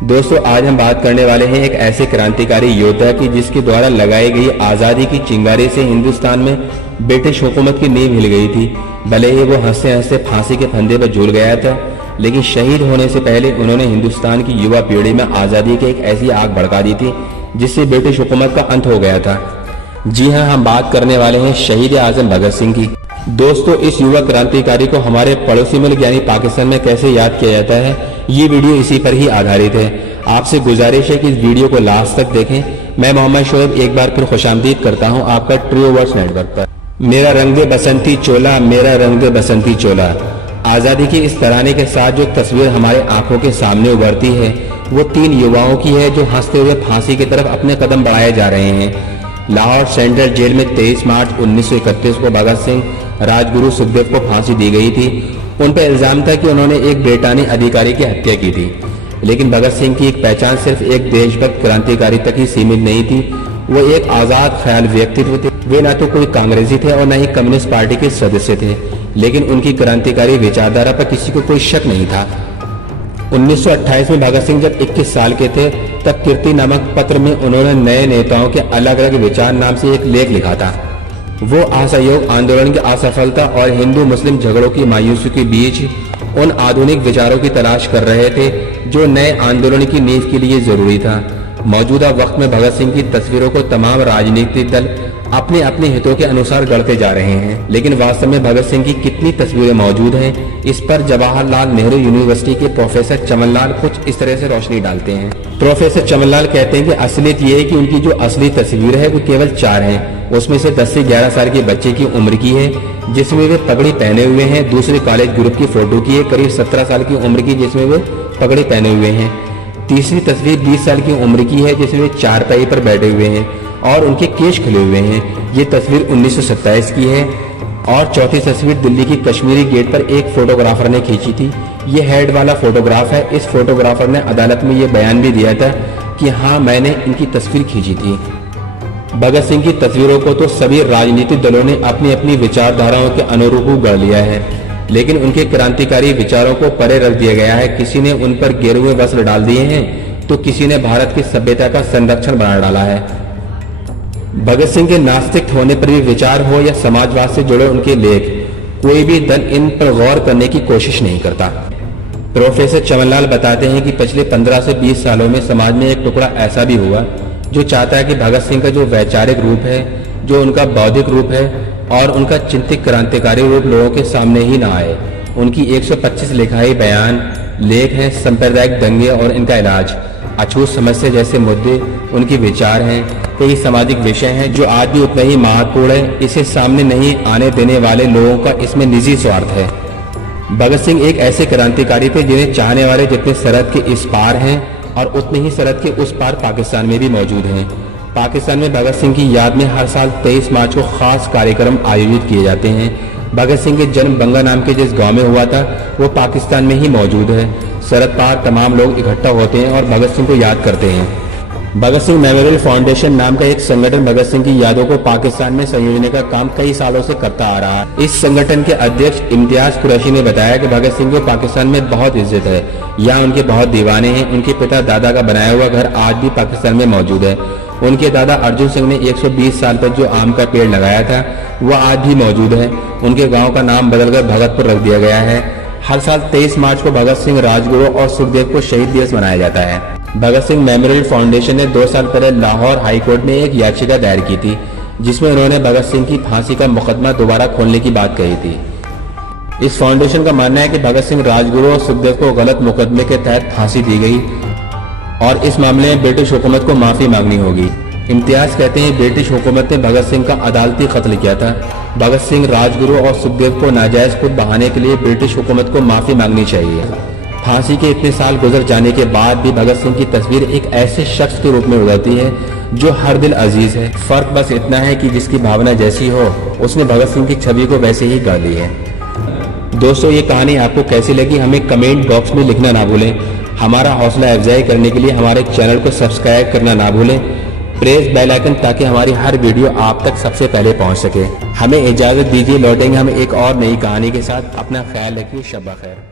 दोस्तों, आज हम बात करने वाले हैं एक ऐसे क्रांतिकारी योद्धा की जिसके द्वारा लगाई गई आज़ादी की चिंगारी से हिंदुस्तान में ब्रिटिश हुकूमत की नींव हिल गई थी। भले ही वो हंसते हंसते फांसी के फंदे पर झूल गया था, लेकिन शहीद होने से पहले उन्होंने हिंदुस्तान की युवा पीढ़ी में आज़ादी की एक ऐसी आग भड़का दी थी जिससे ब्रिटिश हुकूमत का अंत हो गया था। जी हाँ, हम बात करने वाले हैं शहीद आजम भगत सिंह की। दोस्तों, इस युवा क्रांतिकारी को हमारे पड़ोसी मुल्क यानी पाकिस्तान में कैसे याद किया जाता है, ये वीडियो इसी पर ही आधारित है। आपसे गुजारिश है कि इस वीडियो को लास्ट तक देखें। मैं मोहम्मद शोएब एक बार फिर खुशामदीद करता हूं आपका ट्रू वर्ड्स नेटवर्क पर। मेरा रंग दे बसंती चोला, मेरा रंग दे बसंती चोला। आज़ादी की इस तराने के साथ जो तस्वीर हमारे आंखों के सामने उभरती है वो 3 युवाओं की है जो हंसते हुए फांसी की तरफ अपने कदम बढ़ाए जा रहे हैं। लाहौर सेंट्रल जेल में 23 मार्च 1931 को भगत सिंह, राजगुरु सुखदेव को फांसी दी गई थी। उन पर इल्जाम था कि उन्होंने एक ब्रिटानी अधिकारी की हत्या की थी, लेकिन भगत सिंह की एक पहचान सिर्फ एक देशभक्त क्रांतिकारी तक ही सीमित नहीं थी। वो एक आजाद ख्याल व्यक्तित्व थे। वे न तो कोई कांग्रेसी थे और न ही कम्युनिस्ट पार्टी के सदस्य थे, लेकिन उनकी क्रांतिकारी विचारधारा पर किसी को कोई शक नहीं था। 1928 में भगत सिंह जब 21 साल के थे तब कीर्ति नामक पत्र में उन्होंने नए नेताओं के अलग अलग विचार नाम से एक लेख लिखा था। वो असहयोग आंदोलन की असफलता और हिंदू मुस्लिम झगड़ों की मायूसी के बीच उन आधुनिक विचारों की तलाश कर रहे थे जो नए आंदोलन की नींव के लिए जरूरी था। मौजूदा वक्त में भगत सिंह की तस्वीरों को तमाम राजनीतिक दल अपने अपने हितों के अनुसार गढ़ते जा रहे हैं, लेकिन वास्तव में भगत सिंह की कितनी तस्वीरें मौजूद हैं, इस पर जवाहरलाल नेहरू यूनिवर्सिटी के प्रोफेसर चमनलाल कुछ इस तरह से रोशनी डालते हैं। प्रोफेसर चमनलाल कहते हैं कि असलियत ये है कि उनकी जो असली तस्वीर है वो केवल 4 हैं। उसमें से 10 से 11 साल के बच्चे की उम्र की है जिसमें वे पगड़ी पहने हुए हैं। दूसरे कॉलेज ग्रुप की फोटो की है करीब 17 साल की उम्र की जिसमें वे पगड़ी पहने हुए हैं। तीसरी तस्वीर 20 साल की उम्र की है जिसमें वे चारपाई पर बैठे हुए हैं और उनके केश खुले हुए हैं। ये तस्वीर 1927 की है। और चौथी तस्वीर दिल्ली की कश्मीरी गेट पर एक फोटोग्राफर ने खींची थी। ये हेड वाला फोटोग्राफ है। इस फोटोग्राफर ने अदालत में ये बयान भी दिया था कि हाँ, मैंने इनकी तस्वीर खींची थी। भगत सिंह की तस्वीरों को तो सभी राजनीतिक दलों ने अपनी अपनी विचारधाराओं के अनुरूप गढ़ लिया है, लेकिन उनके क्रांतिकारी विचारों को परे रख दिया गया है। किसी ने उन पर गेरुए वस्त्र डाल दिए हैं तो किसी ने भारत की सभ्यता का संरक्षण बना डाला है। भगत सिंह के नास्तिक होने पर भी विचार हो या समाजवाद से जुड़े उनके लेख, कोई भी दल इन पर गौर करने की कोशिश नहीं करता। प्रोफेसर चमनलाल बताते हैं कि पिछले 15 से 20 सालों में समाज में एक टुकड़ा ऐसा भी हुआ जो चाहता है कि भगत सिंह का जो वैचारिक रूप है, जो उनका बौद्धिक रूप है और उनका चिंतित क्रांतिकारी रूप लोगों के सामने ही ना आए। उनकी 125 लिखाई बयान, लेख हैं, सांप्रदायिक दंगे और इनका इलाज, अछूत समस्या जैसे मुद्दे उनके विचार हैं। कई सामाजिक विषय हैं जो आज भी उतना ही महत्वपूर्ण है। इसे सामने नहीं आने देने वाले लोगों का इसमें निजी स्वार्थ है। भगत सिंह एक ऐसे क्रांतिकारी थे जिन्हें चाहने वाले जितने सरहद के इस पार हैं और उतने ही सरहद के उस पार पाकिस्तान में भी मौजूद हैं। पाकिस्तान में भगत सिंह की याद में हर साल 23 मार्च को खास कार्यक्रम आयोजित किए जाते हैं। भगत सिंह के जन्म बंगा नाम के जिस गांव में हुआ था वो पाकिस्तान में ही मौजूद है। सरहद पार तमाम लोग इकट्ठा होते हैं और भगत सिंह को याद करते हैं। भगत सिंह मेमोरियल फाउंडेशन नाम का एक संगठन भगत सिंह की यादों को पाकिस्तान में संयोजने का काम कई सालों से करता आ रहा है। इस संगठन के अध्यक्ष इम्तियाज कुरैशी ने बताया कि भगत सिंह को पाकिस्तान में बहुत इज्जत है, यहाँ उनके बहुत दीवाने हैं। उनके पिता दादा का बनाया हुआ घर आज भी पाकिस्तान में मौजूद है। उनके दादा अर्जुन सिंह ने 120 साल तक जो आम का पेड़ लगाया था वो आज भी मौजूद है। उनके गाँव का नाम बदलकर भगतपुर रख दिया गया है। हर साल 23 मार्च को भगत सिंह, राजगुरु और सुखदेव को शहीद दिवस मनाया जाता है। भगत सिंह मेमोरियल फाउंडेशन ने 2 साल पहले लाहौर हाईकोर्ट में एक याचिका दायर की थी जिसमें उन्होंने भगत सिंह की फांसी का मुकदमा दोबारा खोलने की बात कही थी। इस फाउंडेशन का मानना है कि भगत सिंह, राजगुरु और सुखदेव को गलत मुकदमे के तहत फांसी दी गई और इस मामले में ब्रिटिश हुकूमत को माफी मांगनी होगी। इम्तियाज कहते हैं ब्रिटिश हुकूमत ने भगत सिंह का अदालती कत्ल किया था। भगत सिंह, राजगुरु और सुखदेव को नाजायज खुद बहाने के लिए ब्रिटिश हुकूमत को माफी मांगनी चाहिए। फांसी के इतने साल गुजर जाने के बाद भी भगत सिंह की तस्वीर एक ऐसे शख्स के रूप में उभरती है जो हर दिल अजीज है। फर्क बस इतना है कि जिसकी भावना जैसी हो उसने भगत सिंह की छवि को वैसे ही गढ़ ली है। दोस्तों, ये कहानी आपको कैसी लगी हमें कमेंट बॉक्स में लिखना ना भूलें। हमारा हौसला अफजाई करने के लिए हमारे चैनल को सब्सक्राइब करना ना भूलें। प्रेस बेल आइकन ताकि हमारी हर वीडियो आप तक सबसे पहले पहुंच सके। हमें इजाजत दीजिए, लौटेंगे हम एक और नई कहानी के साथ। अपना ख्याल रखिए। शब बखैर।